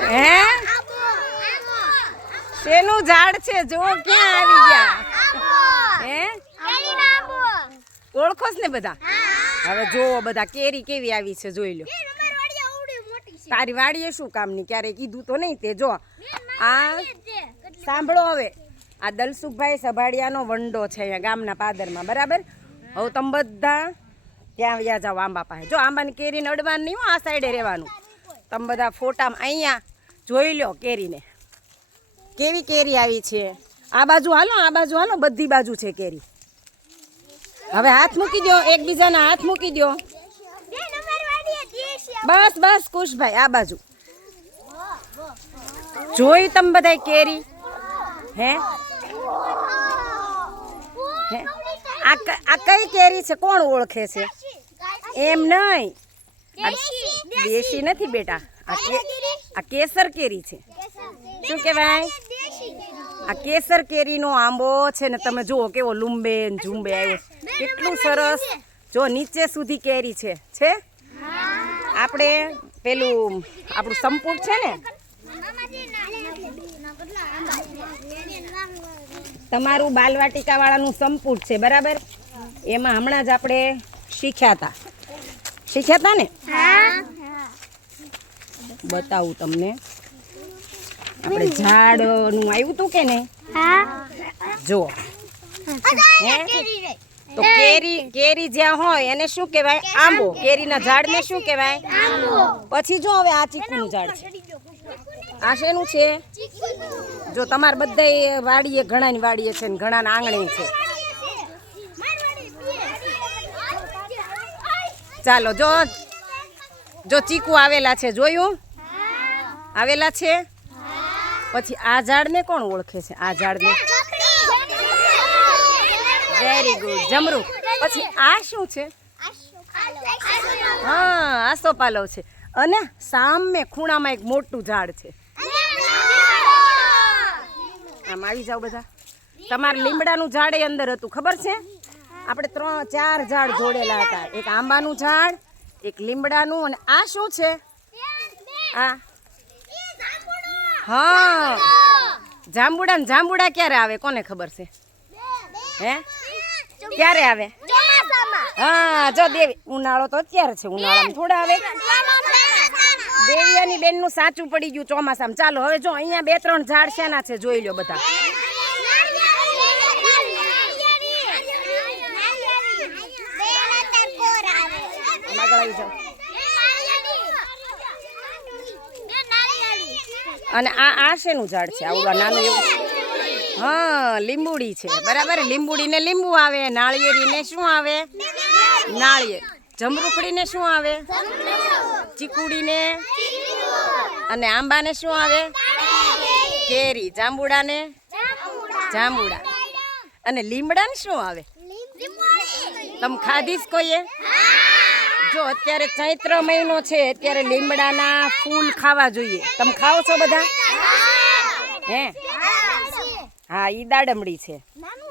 હે શેનું ઝાડ છે જો ક્યાં આવી ગયા હે ઓળખો ને બધા હવે જોવો બધા કેરી કેવી આવી છે જોઈ લો તારી વાડીએ શું કામની ક્યારે કીધું તો નહીં તે જો આ સાંભળો હવે આ દલસુખભાઈ સભાડિયાનો વંડો છે અહીંયા ગામના પાદરમાં બરાબર હવે તમે બધા ત્યાં વ્યા જાઓ આંબા પાસે જો આંબાની કેરીને અડવાનું નહીં આ સાઈડે રહેવાનું તમે બધા ફોટામાં અહીંયા જોઈ લો કેરીને કેવી કેરી આવી છે આ બાજુ હાલો બધી બાજુ છે કેરી હવે હાથ મૂકી દો એકબીજાના હાથ મૂકી દો બસ બસ કુશભાઈ આ બાજુ જોઈ તમે બધા કેરી હે આ કઈ કેરી છે કોણ ઓળખે છે એમ નહીં દેશી નથી બેટા આ કેસર કેરી છે શું કહેવાય આ કેસર કેરીનો આંબો છે ને તમે જુઓ કેવો લુંબે ઝુંબે આવ્યો કેટલું સરસ જો નીચે સુધી કેરી છે આપણે પેલું આપણું સંપૂર્ણ છે ને તમારું બાલવાટિકા વાળાનું સંપૂર્ણ છે બરાબર એમાં હમણાં જ આપણે શીખ્યા હતા ને બતાવું તમને આપણે ઝાડનું આવ્યું હતું કે નહીં જો તો કેરી જ્યાં હોય એને શું કહેવાય આંબો કેરીના ઝાડને શું કહેવાય પછી જો હવે આ ચીકુનું ઝાડ છે આ શેનું છે જો તમારે બધા વાડીએ ઘણાની વાડીએ છે ને ઘણાના આંગણે છે ચાલો જો ચીકુ આવેલા છે જોયું આવેલા છે પછી આ ઝાડને કોણ ઓળખે છે આ ઝાડને વેરી ગુડ જમરૂ પછી આ શું છે હા આસોપાલવ છે અને સામે ખૂણામાં એક મોટું ઝાડ છે આમ આવી જાવ બધા તમારે લીમડાનું ઝાડ એ અંદર હતું ખબર છે આપણે 3-4 ઝાડ જોડેલા હતા એક આંબાનું ઝાડ એક લીમડાનું અને આ શું છે આ હા જાંબુડા ક્યારે આવે કોને ખબર છે હે ક્યારે આવે હા જો દેવી ઉનાળો તો અત્યારે છે ઉનાળામાં થોડા આવે દેવિયાની બેનનું સાચું પડી ગયું ચોમાસામાં ચાલો હવે જો અહીંયા 2-3 ઝાડ શેના છે જોઈ લો બધા અને આ શેનું ઝાડ છે આવું નાનું એવું હા લીંબુડી છે બરાબર લીંબુડીને લીંબુ આવે નાળિયેરીને શું આવે નાળિયેર જમરૂખડીને શું આવે ચીકુડીને અને આંબાને શું આવે કેરી જાંબુડાને જાંબુડા અને લીમડાને શું આવે તમે ખાધીશ કોઈએ જો અત્યારે ચૈત્ર મહિનો છે અત્યારે લીમડાના ફૂલ ખાવા જોઈએ તમે ખાઓ છો બધા હે હા ઈ દાડમડી છે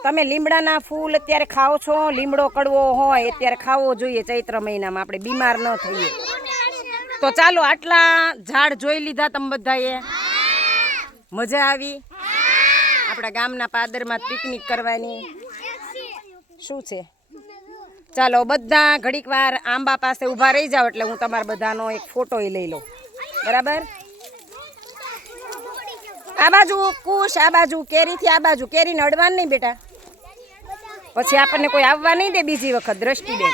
તમે લીમડાના ફૂલ અત્યારે ખાઓ છો લીમડો કડવો હોય અત્યારે ખાવો જોઈએ ચૈત્ર મહિનામાં આપણે બીમાર ન થઈએ તો ચાલો આટલા ઝાડ જોઈ લીધા તમે બધાએ મજા આવી આપણા ગામના પાદરમાં પિકનિક કરવાની શું છે ચાલો બધા ઘડીક વાર આંબા પાસે ઊભા રહી જાઓ એટલે હું તમારા બધાનો એક ફોટો લઈ લઉં બરાબર આ બાજુ કુશ આ બાજુ કેરીથી આ બાજુ કેરીને અડવાનું નહીં બેટા પછી આપણને કોઈ આવવા નહીં દે બીજી વખત દ્રષ્ટિબેન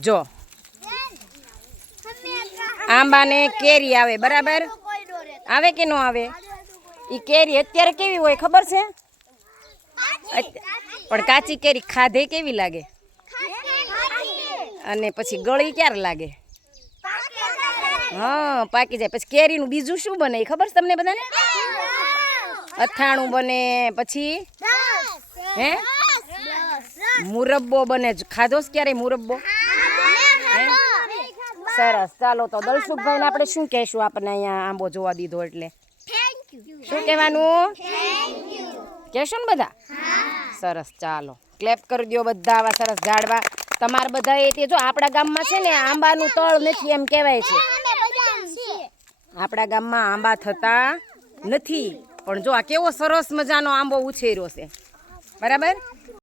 જો આંબાને કેરી આવે બરાબર આવે કે ન આવે એ કેરી અત્યારે કેવી હોય ખબર છે પણ કાચી કેરી ખાધે કેવી લાગે અને પછી ગળી ક્યારે લાગે હા પાકી જાય પછી કેરીનું બીજું શું બને ખબર છે તમને બધાને અથાણું બને પછી હે મુરબ્બો બને ખાધો છે ક્યારે મુરબ્બો સરસ ચાલો તો દલસુખભાઈને આપણે શું કહેશું આપણને અહીંયા આંબો જોવા દીધો એટલે શું કહેવાનું કહેશો ને બધા સરસ ચાલો ક્લેપ કરી દો બધા આવા સરસ ઝાડવા તમારા બધા એ તે જો આપણા ગામમાં છે ને આંબાનું તળ નથી એમ કહેવાય છે આપણા ગામમાં આંબા થતા નથી, પણ જો આ કેવો સરસ મજાનો આંબો ઉછેર્યો છે, બરાબર.